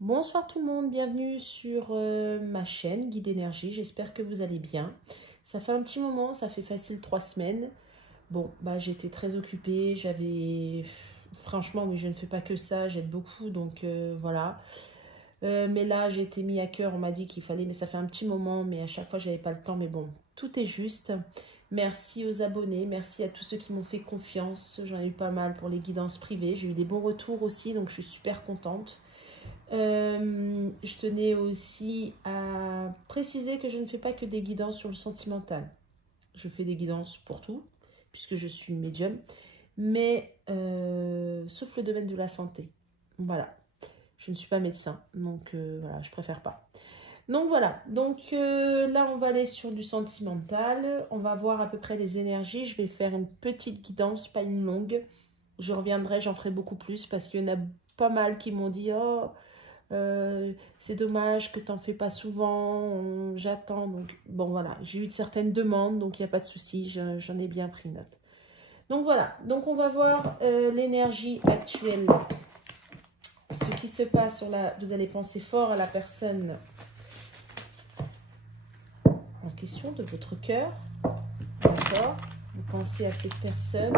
Bonsoir tout le monde, bienvenue sur ma chaîne Guide Énergie, j'espère que vous allez bien. Ça fait un petit moment, ça fait facile 3 semaines. Bon, j'étais très occupée, franchement, oui, je ne fais pas que ça, j'aide beaucoup, donc voilà. Mais là, j'ai été mis à cœur, on m'a dit qu'il fallait, mais ça fait un petit moment, mais à chaque fois, j'avais pas le temps, mais bon, tout est juste. Merci aux abonnés, merci à tous ceux qui m'ont fait confiance, j'en ai eu pas mal pour les guidances privées, j'ai eu des bons retours aussi, donc je suis super contente. Je tenais aussi à préciser que je ne fais pas que des guidances sur le sentimental. Je fais des guidances pour tout, puisque je suis médium, mais sauf le domaine de la santé. Voilà, je ne suis pas médecin, donc voilà, je préfère pas. Donc voilà, là on va aller sur du sentimental, on va voir à peu près les énergies. Je vais faire une petite guidance, pas une longue. Je reviendrai, j'en ferai beaucoup plus, parce qu'il y en a pas mal qui m'ont dit « Oh, c'est dommage que tu n'en fais pas souvent, j'attends. » Donc bon voilà, j'ai eu certaines demandes, donc il n'y a pas de souci, j'en ai bien pris note. Donc voilà, donc on va voir l'énergie actuelle. Ce qui se passe sur la... Vous allez penser fort à la personne en question, de votre cœur. D'accord? Vous pensez à cette personne.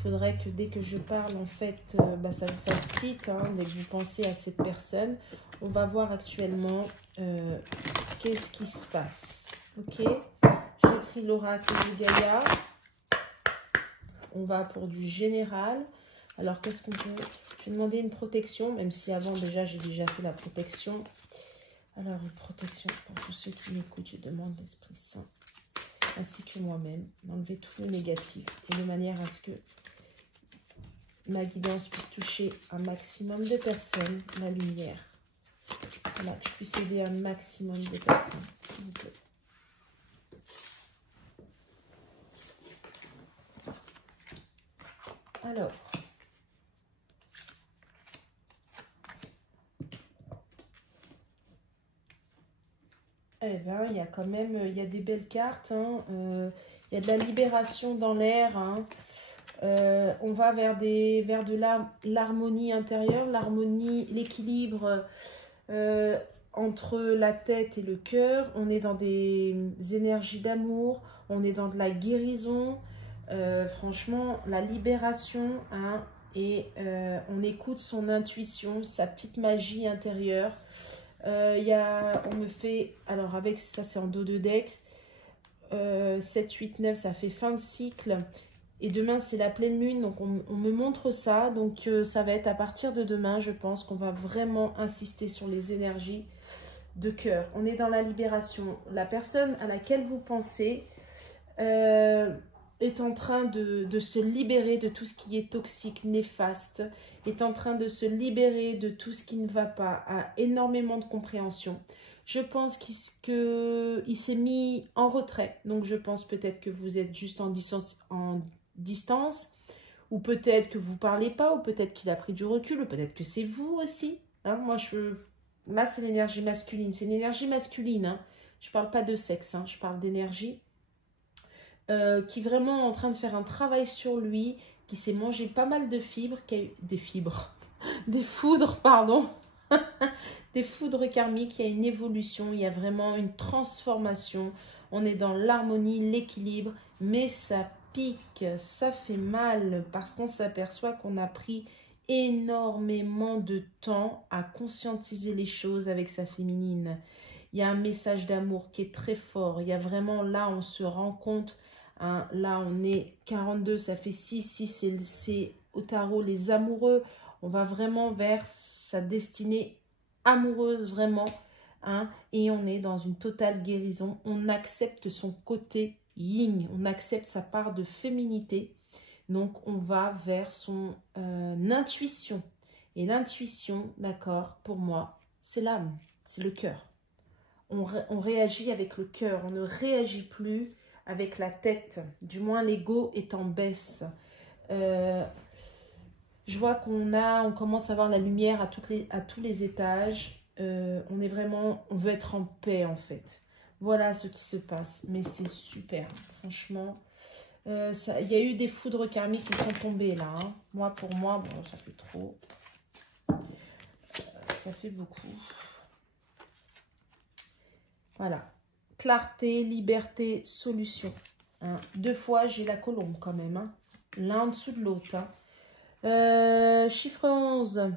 Il faudrait que dès que je parle, en fait, ça vous fasse titre, hein, dès que vous pensez à cette personne. On va voir actuellement qu'est-ce qui se passe. Ok, j'ai pris l'oracle de Gaïa. On va pour du général. Alors, qu'est-ce qu'on peut... Je vais demander une protection, même si avant, déjà, j'ai déjà fait la protection. Alors, une protection pour tous ceux qui m'écoutent. Je demande l'Esprit Saint, ainsi que moi-même, d'enlever tout le négatif et de manière à ce que ma guidance puisse toucher un maximum de personnes, la lumière. Voilà, que je puisse aider un maximum de personnes, s'il vous plaît. Alors, eh ben, il y a quand même, il y a des belles cartes, hein. Il y a de la libération dans l'air, hein. On va vers de l'harmonie intérieure, l'harmonie, l'équilibre entre la tête et le cœur. On est dans des énergies d'amour, on est dans de la guérison, franchement, la libération, hein, et on écoute son intuition, sa petite magie intérieure. On me fait, alors avec ça c'est en dos de deck, 7, 8, 9, ça fait fin de cycle. Et demain, c'est la pleine lune, donc on me montre ça. Donc, ça va être à partir de demain, je pense qu'on va vraiment insister sur les énergies de cœur. On est dans la libération. La personne à laquelle vous pensez est en train de se libérer de tout ce qui est toxique, néfaste, est en train de se libérer de tout ce qui ne va pas, a énormément de compréhension. Je pense qu'il s'est mis en retrait, donc je pense peut-être que vous êtes juste en distance, ou peut-être que vous ne parlez pas, ou peut-être qu'il a pris du recul, ou peut-être que c'est vous aussi. Hein, là, c'est l'énergie masculine. C'est une énergie masculine. Hein. Je ne parle pas de sexe, hein, je parle d'énergie. Qui est vraiment en train de faire un travail sur lui, qui s'est mangé pas mal de fibres, des foudres, pardon, des foudres karmiques. Il y a une évolution, il y a vraiment une transformation. On est dans l'harmonie, l'équilibre, mais ça pique, ça fait mal parce qu'on s'aperçoit qu'on a pris énormément de temps à conscientiser les choses avec sa féminine. Il y a un message d'amour qui est très fort. Il y a vraiment, là, on se rend compte, hein, là, on est 42, ça fait 6, 6, c'est au tarot les amoureux. On va vraiment vers sa destinée amoureuse, vraiment. Hein, et on est dans une totale guérison. On accepte son côté yin, on accepte sa part de féminité. Donc, on va vers son intuition. Et l'intuition, d'accord, pour moi, c'est l'âme, c'est le cœur. On réagit avec le cœur, on ne réagit plus avec la tête. Du moins, l'ego est en baisse. Je vois on commence à avoir la lumière à tous les étages. On veut être en paix en fait. Voilà ce qui se passe. Mais c'est super, franchement. Il y a eu des foudres karmiques qui sont tombées là. Hein. Pour moi, bon, ça fait trop. ça fait beaucoup. Voilà. Clarté, liberté, solution. Hein. 2 fois, j'ai la colombe quand même. Hein. L'un en dessous de l'autre. Hein. Chiffre 11.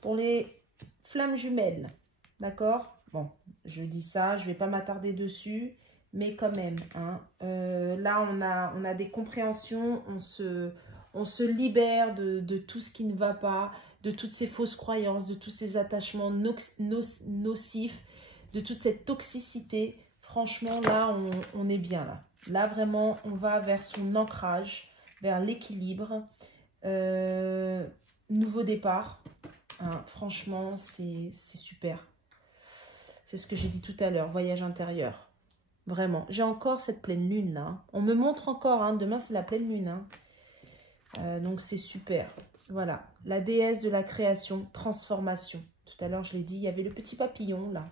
Pour les flammes jumelles. D'accord? Bon, je dis ça, je ne vais pas m'attarder dessus. Mais quand même. Hein. Là, on a des compréhensions. On se libère de tout ce qui ne va pas. De toutes ces fausses croyances. De tous ces attachements nocifs. De toute cette toxicité, franchement, là, on est bien là. Là, vraiment, on va vers son ancrage, vers l'équilibre. Nouveau départ. Hein, franchement, c'est super. C'est ce que j'ai dit tout à l'heure, voyage intérieur. Vraiment. J'ai encore cette pleine lune là. Hein. On me montre encore, hein, demain c'est la pleine lune. Hein. Donc c'est super. Voilà. La déesse de la création, transformation. Tout à l'heure, je l'ai dit, il y avait le petit papillon là.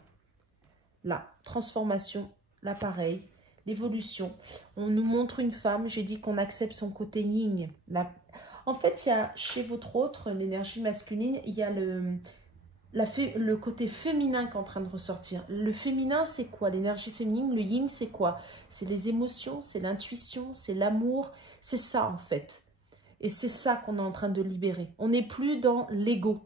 La transformation, là pareil, l'évolution. On nous montre une femme, j'ai dit qu'on accepte son côté yin. En fait, il y a chez votre autre, l'énergie masculine, il y a le côté féminin qui est en train de ressortir. Le féminin, c'est quoi? L'énergie féminine, le yin, c'est quoi? C'est les émotions, c'est l'intuition, c'est l'amour, c'est ça en fait. Et c'est ça qu'on est en train de libérer. On n'est plus dans l'ego.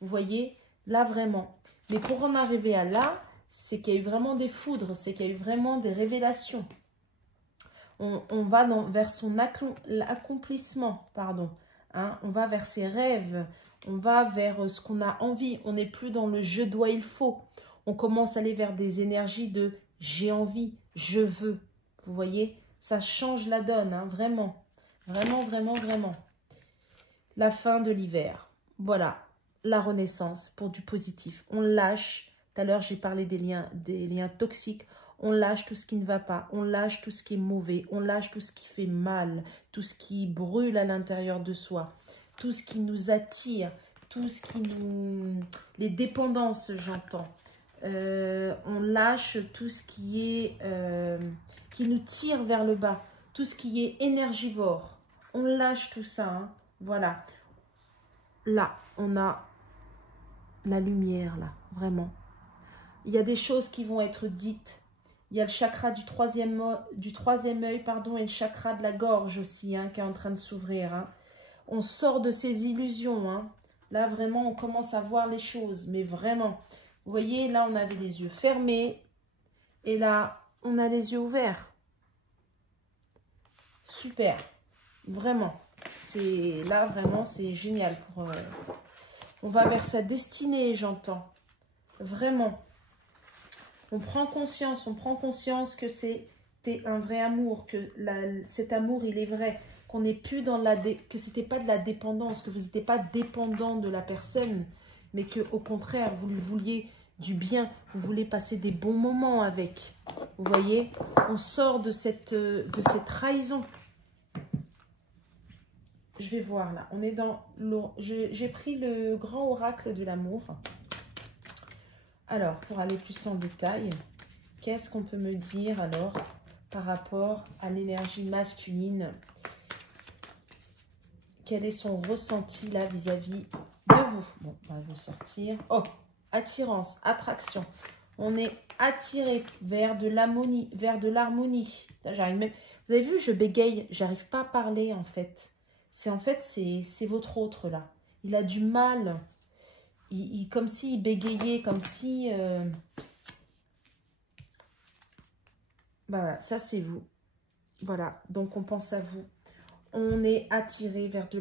Vous voyez? Là, vraiment. Mais pour en arriver à là, c'est qu'il y a eu vraiment des foudres, c'est qu'il y a eu vraiment des révélations. On va vers son accomplissement, pardon. Hein, on va vers ses rêves, on va vers ce qu'on a envie. On n'est plus dans le « je dois, il faut ». On commence à aller vers des énergies de « j'ai envie, je veux ». Vous voyez, ça change la donne, hein, vraiment. Vraiment, vraiment, vraiment. La fin de l'hiver. Voilà, la renaissance pour du positif. On lâche. Tout à l'heure, j'ai parlé des liens toxiques. On lâche tout ce qui ne va pas. On lâche tout ce qui est mauvais. On lâche tout ce qui fait mal. Tout ce qui brûle à l'intérieur de soi. Tout ce qui nous attire. Tout ce qui nous... Les dépendances, j'entends. On lâche tout ce qui est... qui nous tire vers le bas. Tout ce qui est énergivore. On lâche tout ça. Hein. Voilà. Là, on a la lumière, là. Vraiment. Il y a des choses qui vont être dites. Il y a le chakra du troisième œil, pardon, et le chakra de la gorge aussi, hein, qui est en train de s'ouvrir. Hein. On sort de ces illusions. Hein. Là, vraiment, on commence à voir les choses. Mais vraiment, vous voyez, là, on avait les yeux fermés. Et là, on a les yeux ouverts. Super. Vraiment. Là, vraiment, c'est génial. On va vers sa destinée, j'entends. Vraiment. On prend conscience que c'était un vrai amour, que cet amour, il est vrai, qu'on n'est plus dans que c'était pas de la dépendance, que vous n'étiez pas dépendant de la personne, mais que au contraire, vous lui vouliez du bien, vous voulez passer des bons moments avec. Vous voyez, on sort de cette trahison. Je vais voir là, on est dans j'ai pris le grand oracle de l'amour. Alors, pour aller plus en détail, qu'est-ce qu'on peut me dire alors par rapport à l'énergie masculine? Quel est son ressenti là vis-à-vis de vous? Bon, on va vous sortir. Oh, attirance, attraction. On est attiré vers de l'harmonie, J'arrive même. Vous avez vu, je bégaye, j'arrive pas à parler en fait. C'est votre autre là. Il a du mal. Comme s'il bégayait, comme si... Voilà, ça c'est vous. Voilà, donc on pense à vous. On est attiré vers de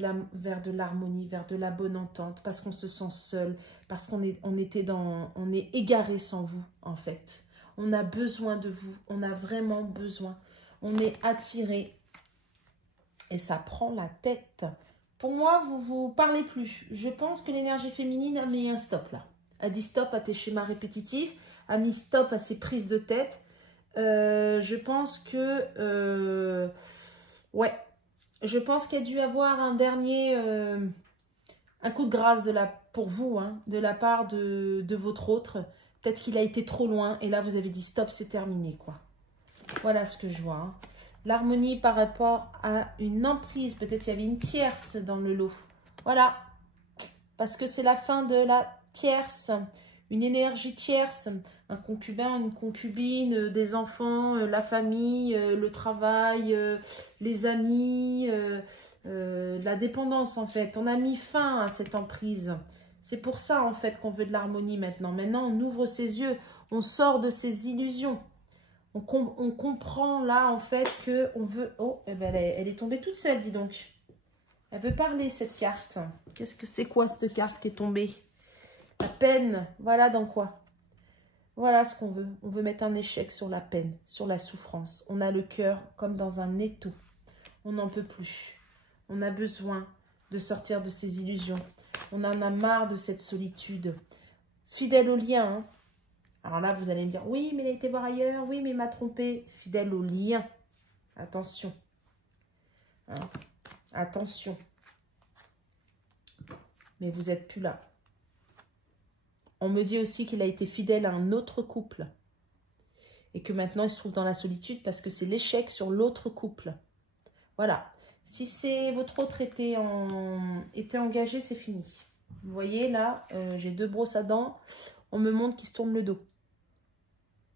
l'harmonie, vers de la bonne entente, parce qu'on se sent seul, parce qu'on est égaré sans vous, en fait. On a besoin de vous, on a vraiment besoin. On est attiré et ça prend la tête. Pour moi, vous parlez plus. Je pense que l'énergie féminine a mis un stop là. A dit stop à tes schémas répétitifs, a mis stop à ses prises de tête. Je pense que... ouais. Je pense qu'il y a dû avoir un dernier... un coup de grâce pour vous, hein, de la part de votre autre. Peut-être qu'il a été trop loin et là, vous avez dit stop, c'est terminé, quoi. Voilà ce que je vois, hein. L'harmonie par rapport à une emprise. Peut-être qu'il y avait une tierce dans le lot. Voilà. Parce que c'est la fin de la tierce, une énergie tierce, un concubin, une concubine, des enfants, la famille, le travail, les amis, la dépendance en fait. On a mis fin à cette emprise. C'est pour ça en fait qu'on veut de l'harmonie maintenant. Maintenant on ouvre ses yeux, on sort de ses illusions. On comprend là en fait que on veut... Oh, eh ben, elle est tombée toute seule, dis donc. Elle veut parler cette carte. Qu'est-ce que c'est quoi cette carte qui est tombée? La peine, voilà dans quoi. Voilà ce qu'on veut. On veut mettre un échec sur la peine, sur la souffrance. On a le cœur comme dans un étau. On n'en peut plus. On a besoin de sortir de ces illusions. On en a marre de cette solitude. Fidèle au lien. Hein. Alors là, vous allez me dire, oui, mais il a été voir ailleurs. Oui, mais il m'a trompé. Fidèle au lien. Attention. Hein. Attention. Mais vous n'êtes plus là. On me dit aussi qu'il a été fidèle à un autre couple. Et que maintenant, il se trouve dans la solitude parce que c'est l'échec sur l'autre couple. Voilà. Si c'est votre autre était engagé, c'est fini. Vous voyez, là, j'ai 2 brosses à dents. On me montre qu'il se tourne le dos.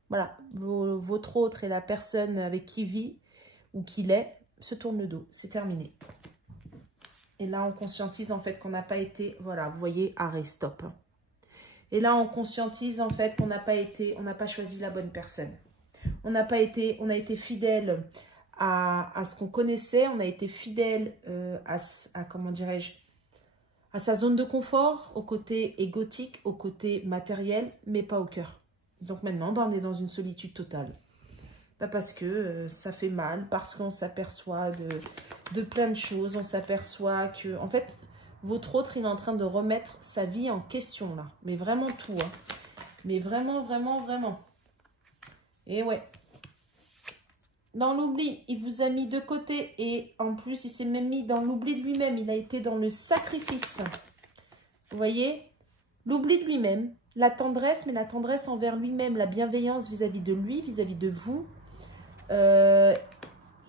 Voilà. Votre autre et la personne avec qui il vit ou qu'il est se tourne le dos. C'est terminé. Et là, on conscientise en fait qu'on n'a pas été... Voilà, vous voyez, arrêt, stop. Et là, on conscientise en fait qu'on n'a pas été, on n'a pas choisi la bonne personne. On a été fidèle à ce qu'on connaissait, on a été fidèle à comment dirais-je, à sa zone de confort, au côté égotique, au côté matériel, mais pas au cœur. Donc maintenant, on est dans une solitude totale. Parce que ça fait mal, parce qu'on s'aperçoit de plein de choses, on s'aperçoit que, en fait... Votre autre, il est en train de remettre sa vie en question, là. Mais vraiment tout, hein. Mais vraiment, vraiment, vraiment. Et ouais. Dans l'oubli, il vous a mis de côté. Et en plus, il s'est même mis dans l'oubli de lui-même. Il a été dans le sacrifice. Vous voyez? L'oubli de lui-même. La tendresse, mais la tendresse envers lui-même. La bienveillance vis-à-vis de lui, vis-à-vis de vous.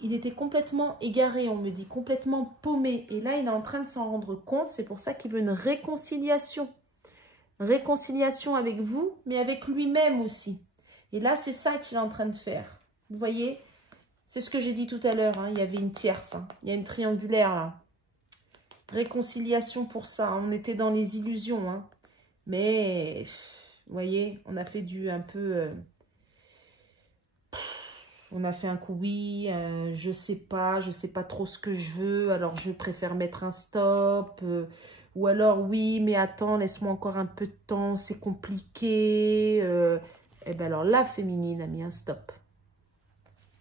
Il était complètement égaré, on me dit, complètement paumé. Et là, il est en train de s'en rendre compte. C'est pour ça qu'il veut une réconciliation. Réconciliation avec vous, mais avec lui-même aussi. Et là, c'est ça qu'il est en train de faire. Vous voyez? C'est ce que j'ai dit tout à l'heure. Hein. Il y avait une tierce. Hein. Il y a une triangulaire là. Réconciliation pour ça. Hein. On était dans les illusions. Hein. Mais, vous voyez, on a fait un peu... On a fait un coup, oui, je sais pas trop ce que je veux, alors je préfère mettre un stop. Ou alors, oui, mais attends, laisse-moi encore un peu de temps, c'est compliqué. Et bien alors, la féminine a mis un stop.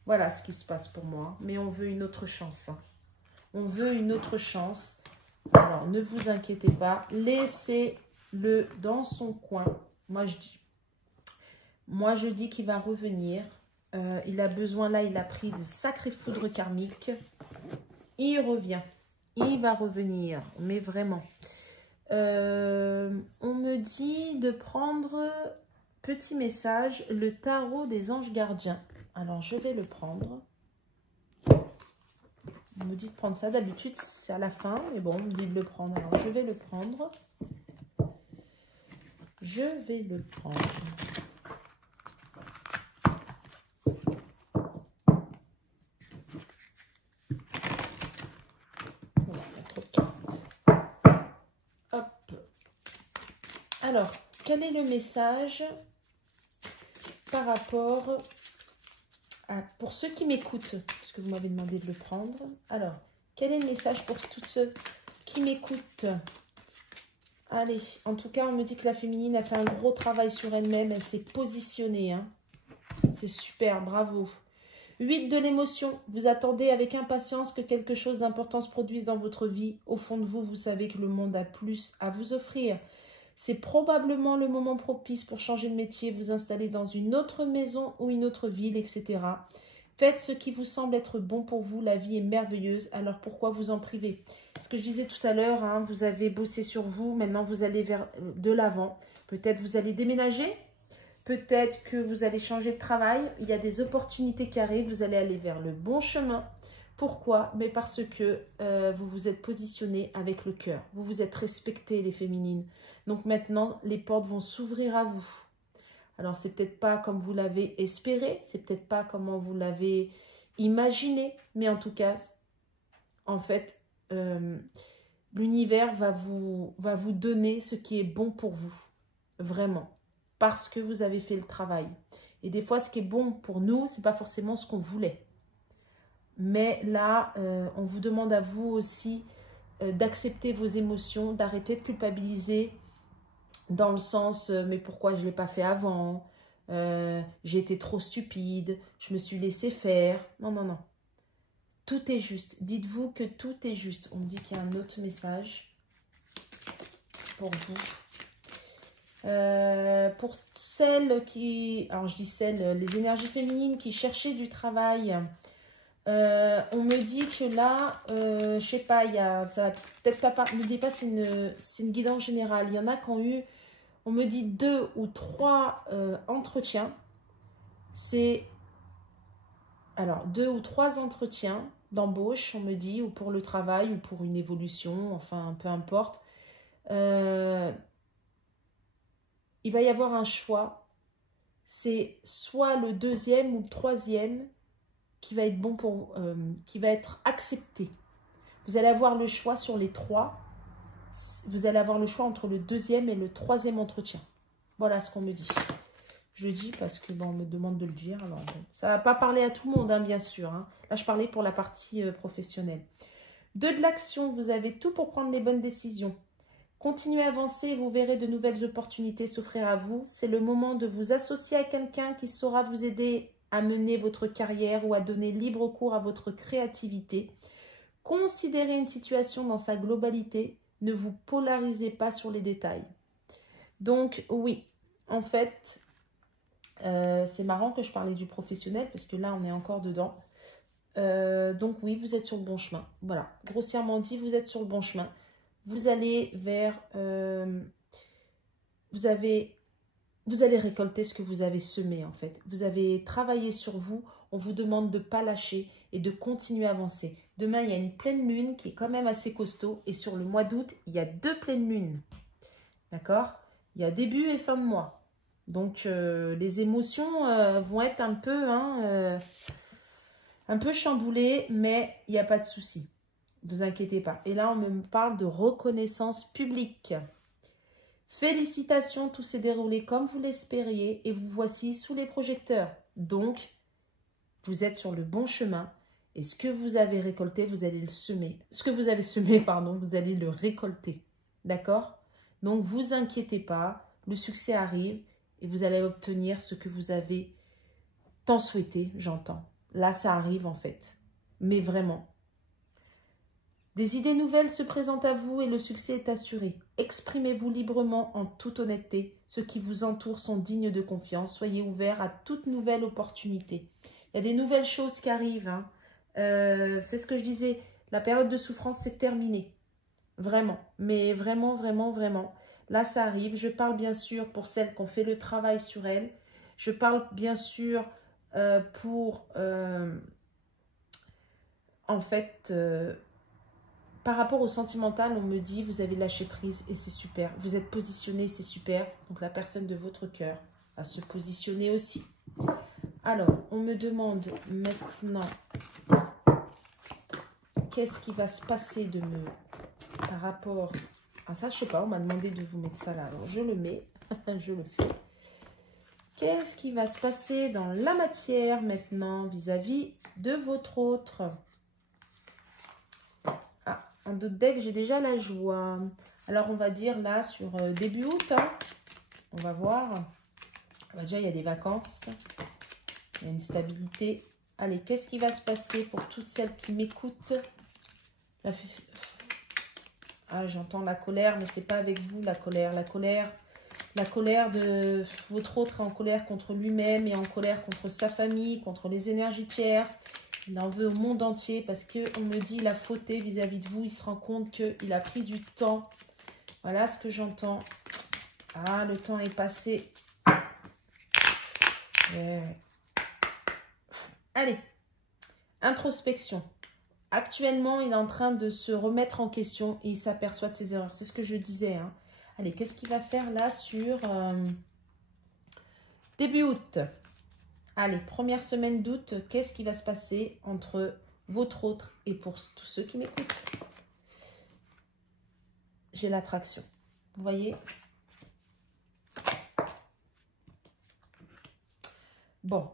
Voilà ce qui se passe pour moi. Mais on veut une autre chance. Hein. On veut une autre chance. Alors, ne vous inquiétez pas. Laissez-le dans son coin. Moi, je dis qu'il va revenir. Il a besoin, là, il a pris de sacrées foudres karmiques. Il revient. Il va revenir. Mais vraiment. On me dit de prendre, petit message, le tarot des anges gardiens. Alors, je vais le prendre. On me dit de prendre ça. D'habitude, c'est à la fin. Mais bon, on me dit de le prendre. Alors, je vais le prendre. Je vais le prendre. Alors, quel est le message par rapport à... Pour ceux qui m'écoutent, puisque vous m'avez demandé de le prendre. Alors, quel est le message pour tous ceux qui m'écoutent? Allez, en tout cas, on me dit que la féminine a fait un gros travail sur elle-même. Elle s'est positionnée. Hein. C'est super, bravo. 8 de l'émotion. Vous attendez avec impatience que quelque chose d'important se produise dans votre vie. Au fond de vous, vous savez que le monde a plus à vous offrir. C'est probablement le moment propice pour changer de métier, vous installer dans une autre maison ou une autre ville, etc. Faites ce qui vous semble être bon pour vous. La vie est merveilleuse, alors pourquoi vous en priver? Ce que je disais tout à l'heure, hein, vous avez bossé sur vous, maintenant vous allez vers de l'avant. Peut-être vous allez déménager, peut-être que vous allez changer de travail. Il y a des opportunités qui arrivent, vous allez aller vers le bon chemin Pourquoi? Mais parce que vous vous êtes positionné avec le cœur. Vous vous êtes respecté, les féminines. Donc maintenant, les portes vont s'ouvrir à vous. Alors, c'est peut-être pas comme vous l'avez espéré, c'est peut-être pas comme vous l'avez imaginé, mais en tout cas, en fait, l'univers va vous donner ce qui est bon pour vous, vraiment, parce que vous avez fait le travail. Et des fois, ce qui est bon pour nous, c'est pas forcément ce qu'on voulait. Mais là, on vous demande à vous aussi d'accepter vos émotions, d'arrêter de culpabiliser, dans le sens, mais pourquoi je ne l'ai pas fait avant? J'ai été trop stupide, je me suis laissé faire. Non, non, non. Tout est juste. Dites-vous que tout est juste. On me dit qu'il y a un autre message pour vous. Pour celles qui... Alors, je dis celles, les énergies féminines qui cherchaient du travail. On me dit que là, je sais pas, il y a... Ça va peut-être pas... N'oubliez pas, c'est une guidance générale. Il y en a qui ont eu... On me dit 2 ou 3 entretiens. C'est... Alors, 2 ou 3 entretiens d'embauche, on me dit, ou pour le travail, ou pour une évolution, enfin, peu importe. Il va y avoir un choix. C'est soit le 2e ou le 3e qui va être bon pour... qui va être accepté. Vous allez avoir le choix sur les 3. Vous allez avoir le choix entre le 2e et le 3e entretien. Voilà ce qu'on me dit. Je le dis parce que bon, on me demande de le dire. Alors, bon, ça ne va pas parler à tout le monde, hein, bien sûr. Hein. Là, je parlais pour la partie professionnelle. 2 de l'action, vous avez tout pour prendre les bonnes décisions. Continuez à avancer, vous verrez de nouvelles opportunités s'offrir à vous. C'est le moment de vous associer à quelqu'un qui saura vous aider à mener votre carrière ou à donner libre cours à votre créativité. Considérez une situation dans sa globalité. Ne vous polarisez pas sur les détails. Donc, oui, en fait... c'est marrant que je parlais du professionnel parce que là, on est encore dedans. Donc oui, vous êtes sur le bon chemin. Voilà, grossièrement dit, vous êtes sur le bon chemin. Vous allez vers... vous allez récolter ce que vous avez semé en fait. Vous avez travaillé sur vous. On vous demande de ne pas lâcher et de continuer à avancer. Demain, il y a une pleine lune qui est quand même assez costaud. Et sur le mois d'août, il y a 2 pleines lunes. D'accord? Il y a début et fin de mois. Donc, les émotions vont être un peu chamboulées, mais il n'y a pas de souci. Ne vous inquiétez pas. Et là, on me parle de reconnaissance publique. Félicitations, tout s'est déroulé comme vous l'espériez et vous voici sous les projecteurs. Donc, vous êtes sur le bon chemin et ce que vous avez récolté, vous allez le semer. Ce que vous avez semé, pardon, vous allez le récolter. D'accord? Donc, vous inquiétez pas, le succès arrive. Et vous allez obtenir ce que vous avez tant souhaité, j'entends. Là, ça arrive en fait. Mais vraiment. Des idées nouvelles se présentent à vous et le succès est assuré. Exprimez-vous librement en toute honnêteté. Ceux qui vous entourent sont dignes de confiance. Soyez ouverts à toute nouvelle opportunité. Il y a des nouvelles choses qui arrivent. Hein. C'est ce que je disais. La période de souffrance, c'est terminé. Vraiment. Mais vraiment, vraiment, vraiment. Là, ça arrive. Je parle bien sûr pour celles qui ont fait le travail sur elles. Je parle bien sûr pour, en fait, par rapport au sentimental, on me dit, vous avez lâché prise et c'est super. Vous êtes positionné, c'est super. Donc, la personne de votre cœur va se positionner aussi. Alors, on me demande maintenant, qu'est-ce qui va se passer de me, par rapport... Ah, ça, je sais pas, on m'a demandé de vous mettre ça là. Alors, je le mets, je le fais. Qu'est-ce qui va se passer dans la matière maintenant vis-à-vis de votre autre? Ah, en d'autres decks, j'ai déjà la joie. Alors, on va dire là, sur début août, hein, on va voir. Déjà, il y a des vacances. Il y a une stabilité. Allez, qu'est-ce qui va se passer pour toutes celles qui m'écoutent? Ah, j'entends la colère, mais c'est pas avec vous la colère. La colère de votre autre est en colère contre lui-même et en colère contre sa famille, contre les énergies tierces. Il en veut au monde entier parce qu'on me dit il a fauté vis-à-vis de vous. Il se rend compte qu'il a pris du temps. Voilà ce que j'entends. Ah, le temps est passé. Allez, introspection. Actuellement, il est en train de se remettre en question et il s'aperçoit de ses erreurs. C'est ce que je disais. Hein. Allez, qu'est-ce qu'il va faire là sur début août? Allez, première semaine d'août, qu'est-ce qui va se passer entre votre autre et pour tous ceux qui m'écoutent? J'ai l'attraction. Vous voyez? Bon.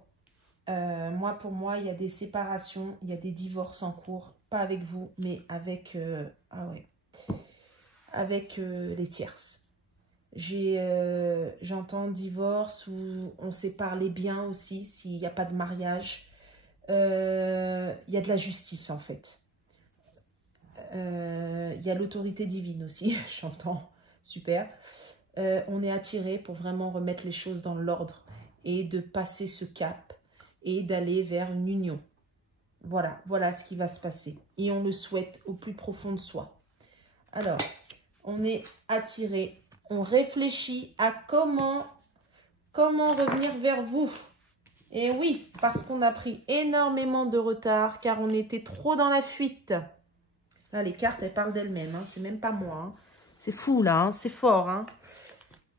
Pour moi, il y a des séparations, il y a des divorces en cours. Pas avec vous, mais avec, les tierces. J'entends divorce ou on sépare les biens aussi, s'il n'y a pas de mariage. Il y a de la justice, en fait. Il y a l'autorité divine aussi, j'entends. Super. On est attiré pour vraiment remettre les choses dans l'ordre et de passer ce cap et d'aller vers une union. Voilà ce qui va se passer. Et on le souhaite au plus profond de soi. Alors, on est attiré, on réfléchit à comment revenir vers vous. Et oui, parce qu'on a pris énormément de retard, car on était trop dans la fuite. Là, les cartes, elles parlent d'elles-mêmes. Hein. C'est même pas moi. Hein. C'est fou, là. Hein. C'est fort. Hein.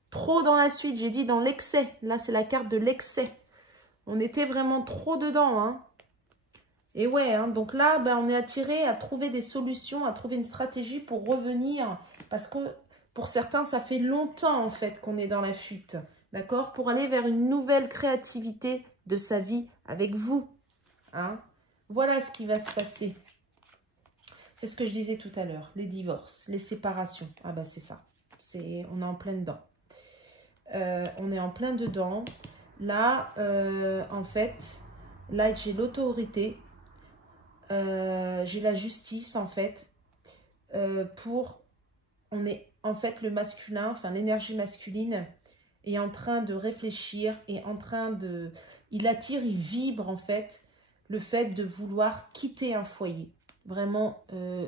Trop dans la suite. J'ai dit dans l'excès. Là, c'est la carte de l'excès. On était vraiment trop dedans. Hein. Et ouais, hein, donc là, on est attiré à trouver des solutions, à trouver une stratégie pour revenir. Parce que pour certains, ça fait longtemps, en fait, qu'on est dans la fuite. D'accord? Pour aller vers une nouvelle créativité de sa vie avec vous. Hein? Voilà ce qui va se passer. C'est ce que je disais tout à l'heure. Les divorces, les séparations. Ah bah c'est ça. On est en plein dedans. On est en plein dedans. Là, en fait, là, j'ai l'autorité. J'ai la justice, en fait. On est, en fait, le masculin, enfin, l'énergie masculine est en train de réfléchir, est en train de... Il attire, il vibre, en fait, le fait de vouloir quitter un foyer. Vraiment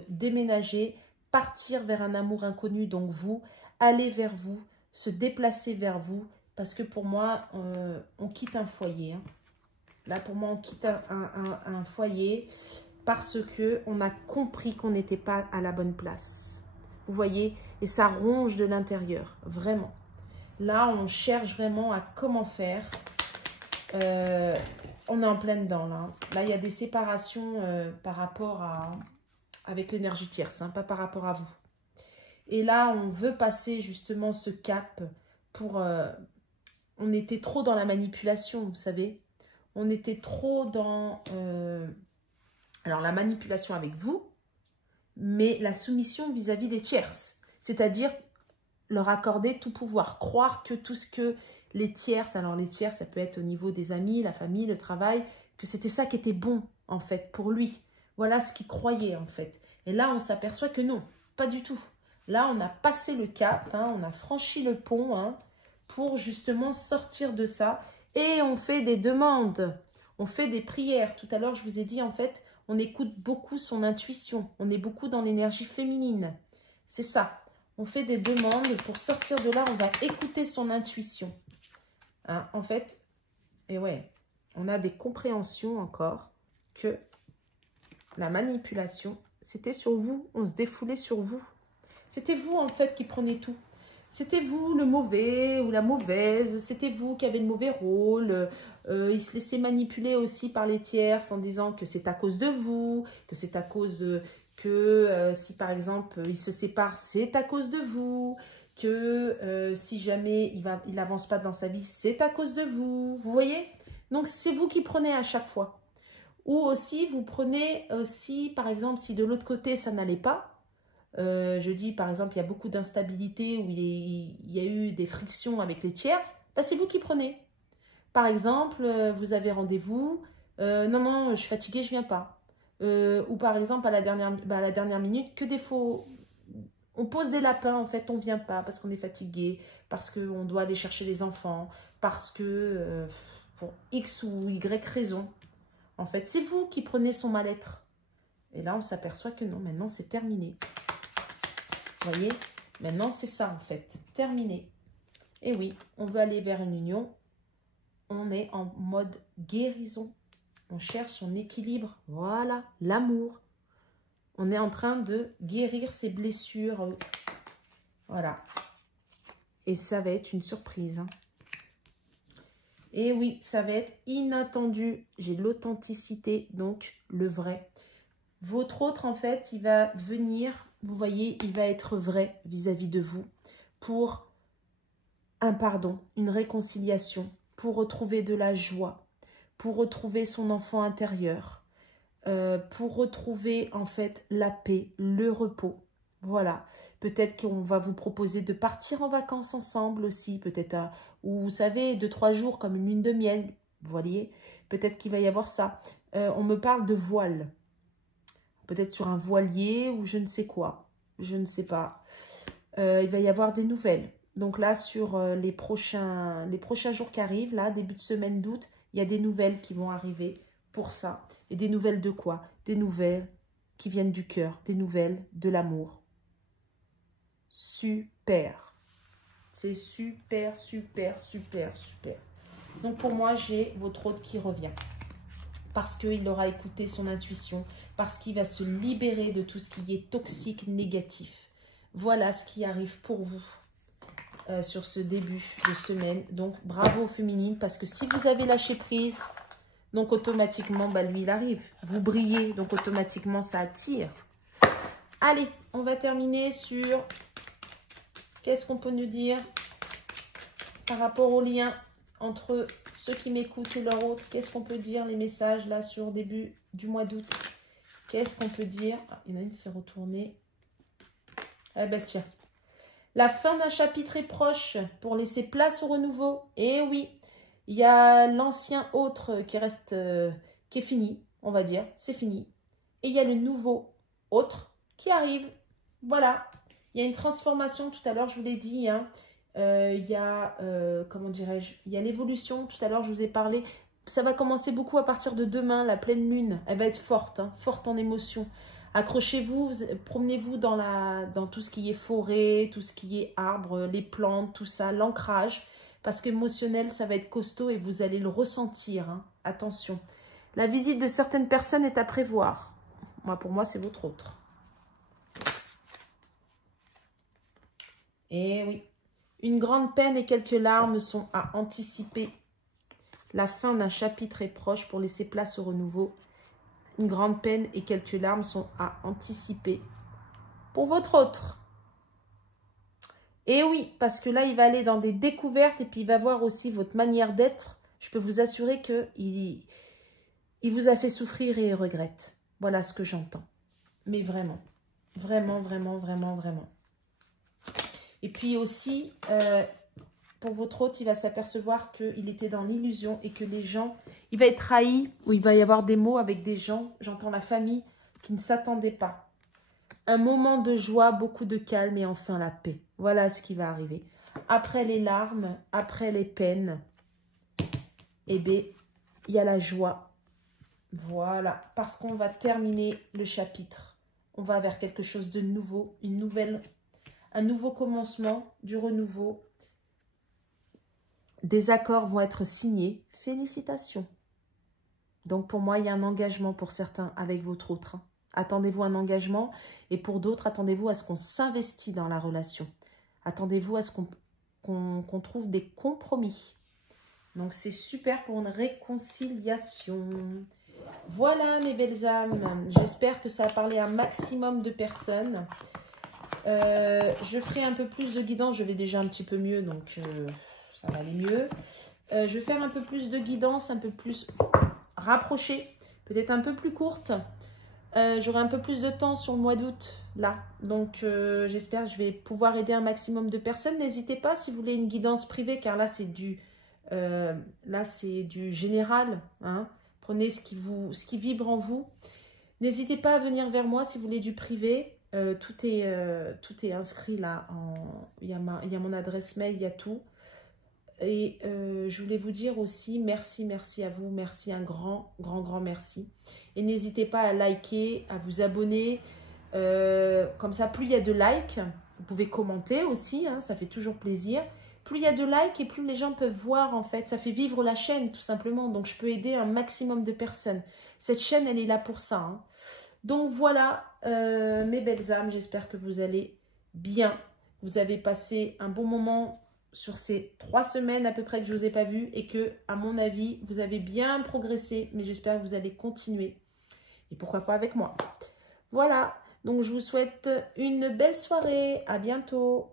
déménager, partir vers un amour inconnu, donc vous, aller vers vous, se déplacer vers vous, parce que pour moi, on quitte un foyer. Hein. Là, pour moi, on quitte un foyer parce qu'on a compris qu'on n'était pas à la bonne place. Vous voyez? Et ça ronge de l'intérieur, vraiment. Là, on cherche vraiment à comment faire. On est en plein dedans, là. Là, il y a des séparations par rapport à... avec l'énergie tierce, hein, pas par rapport à vous. Et là, on veut passer justement ce cap pour... on était trop dans la manipulation, vous savez. On était trop dans... alors, la manipulation avec vous, mais la soumission vis-à-vis des tierces. C'est-à-dire leur accorder tout pouvoir. Croire que tout ce que les tierces... Alors, les tierces, ça peut être au niveau des amis, la famille, le travail, que c'était ça qui était bon, en fait, pour lui. Voilà ce qu'il croyait, en fait. Et là, on s'aperçoit que non, pas du tout. Là, on a passé le cap, hein, on a franchi le pont hein, pour justement sortir de ça. Et on fait des demandes, on fait des prières. Tout à l'heure, je vous ai dit, en fait, on écoute beaucoup son intuition. On est beaucoup dans l'énergie féminine. C'est ça. On fait des demandes. Pour sortir de là, on va écouter son intuition. Hein, en fait, et ouais, on a des compréhensions encore que la manipulation, c'était sur vous. On se défoulait sur vous. C'était vous, en fait, qui prenez tout. C'était vous, le mauvais ou la mauvaise. C'était vous qui avez le mauvais rôle. Il se laissait manipuler aussi par les tierces en disant que c'est à cause de vous, que c'est à cause que si, par exemple, il se sépare, c'est à cause de vous, que si jamais il n'avance pas dans sa vie, c'est à cause de vous. Vous voyez? Donc, c'est vous qui prenez à chaque fois. Ou aussi, vous prenez aussi, par exemple, si de l'autre côté, ça n'allait pas, je dis, par exemple, il y a beaucoup d'instabilité ou il y a eu des frictions avec les tierces, bah, c'est vous qui prenez. Par exemple, vous avez rendez-vous, non, je suis fatiguée, je viens pas. Ou par exemple, à la dernière minute, que des faux... On pose des lapins, en fait, on vient pas parce qu'on est fatigué, parce qu'on doit aller chercher les enfants, parce que, pour X ou Y raison, en fait, c'est vous qui prenez son mal-être. Et là, on s'aperçoit que non, maintenant, c'est terminé. Vous voyez? Maintenant, c'est ça, en fait. Terminé. Et oui, on veut aller vers une union. On est en mode guérison. On cherche son équilibre. Voilà, l'amour. On est en train de guérir ces blessures. Voilà. Et ça va être une surprise. Hein. Et oui, ça va être inattendu. J'ai l'authenticité, donc le vrai. Votre autre, en fait, il va venir, vous voyez, il va être vrai vis-à-vis de vous pour un pardon, une réconciliation, pour retrouver de la joie, pour retrouver son enfant intérieur, pour retrouver, en fait, la paix, le repos. Voilà. Peut-être qu'on va vous proposer de partir en vacances ensemble aussi, peut-être, ou vous savez, 2-3 jours comme une lune de miel, vous voyez. Peut-être qu'il va y avoir ça. On me parle de voile. Peut-être sur un voilier ou je ne sais quoi. Je ne sais pas. Il va y avoir des nouvelles. Donc là, sur les prochains jours qui arrivent, là, début de semaine d'août, il y a des nouvelles qui vont arriver pour ça. Et des nouvelles de quoi? Des nouvelles qui viennent du cœur, des nouvelles de l'amour. Super. C'est super, super, super, super. Donc pour moi, j'ai votre hôte qui revient. Parce qu'il aura écouté son intuition, parce qu'il va se libérer de tout ce qui est toxique, négatif. Voilà ce qui arrive pour vous sur ce début de semaine. Donc bravo féminine, parce que si vous avez lâché prise, donc automatiquement, bah, lui il arrive. Vous brillez, donc automatiquement ça attire. Allez, on va terminer sur... Qu'est-ce qu'on peut nous dire par rapport au lien entre ceux qui m'écoutent et leur autre? Qu'est-ce qu'on peut dire, les messages là sur début du mois d'août? Qu'est-ce qu'on peut dire? Ah, il y en a une qui s'est retournée. Ah ben tiens. La fin d'un chapitre est proche pour laisser place au renouveau. Et oui, il y a l'ancien autre qui reste, qui est fini, on va dire. C'est fini. Et il y a le nouveau autre qui arrive. Voilà. Il y a une transformation, tout à l'heure, je vous l'ai dit, hein. Il y a, comment dirais-je, il y a l'évolution, tout à l'heure, je vous ai parlé. Ça va commencer beaucoup à partir de demain, la pleine lune. Elle va être forte, hein, forte en émotion. Accrochez-vous, promenez-vous dans tout ce qui est forêt, tout ce qui est arbres, les plantes, tout ça, l'ancrage. Parce qu'émotionnel, ça va être costaud et vous allez le ressentir, hein. Attention. La visite de certaines personnes est à prévoir. Moi, pour moi, c'est votre autre. Et oui, une grande peine et quelques larmes sont à anticiper. La fin d'un chapitre est proche pour laisser place au renouveau. Une grande peine et quelques larmes sont à anticiper pour votre autre. Et oui, parce que là, il va aller dans des découvertes et puis il va voir aussi votre manière d'être. Je peux vous assurer qu'il vous a fait souffrir et il regrette. Voilà ce que j'entends. Mais vraiment, vraiment, vraiment, vraiment, vraiment. Et puis aussi, pour votre hôte, il va s'apercevoir qu'il était dans l'illusion et que les gens, il va être trahi, ou il va y avoir des mots avec des gens, j'entends la famille, qui ne s'attendaient pas. Un moment de joie, beaucoup de calme et enfin la paix. Voilà ce qui va arriver. Après les larmes, après les peines, eh bien, il y a la joie. Voilà, parce qu'on va terminer le chapitre. On va vers quelque chose de nouveau, un nouveau commencement, du renouveau. Des accords vont être signés. Félicitations. Donc pour moi, il y a un engagement pour certains avec votre autre. Attendez-vous un engagement et pour d'autres, attendez-vous à ce qu'on s'investit dans la relation. Attendez-vous à ce qu'on trouve des compromis. Donc c'est super pour une réconciliation. Voilà mes belles âmes. J'espère que ça a parlé à un maximum de personnes. Je ferai un peu plus de guidance. Je vais déjà un petit peu mieux, donc ça va aller mieux. Je vais faire un peu plus de guidance, un peu plus rapprochée, peut-être un peu plus courte. J'aurai un peu plus de temps sur le mois d'août, là. Donc, j'espère que je vais pouvoir aider un maximum de personnes. N'hésitez pas si vous voulez une guidance privée, car là, c'est du général. Hein. Prenez ce qui vibre en vous. N'hésitez pas à venir vers moi si vous voulez du privé. Tout est inscrit là. Il y a mon adresse mail, il y a tout. Et je voulais vous dire aussi merci à vous. Merci, un grand merci. Et n'hésitez pas à liker, à vous abonner. Comme ça, plus il y a de likes, vous pouvez commenter aussi, hein, ça fait toujours plaisir. Plus il y a de likes et plus les gens peuvent voir, en fait. Ça fait vivre la chaîne, tout simplement. Donc, je peux aider un maximum de personnes. Cette chaîne, elle est là pour ça. Hein. Donc, voilà. mes belles âmes, j'espère que vous allez bien. Vous avez passé un bon moment sur ces 3 semaines à peu près que je ne vous ai pas vu et que, à mon avis, vous avez bien progressé. Mais j'espère que vous allez continuer. Et pourquoi pas avec moi. Voilà, donc je vous souhaite une belle soirée. À bientôt.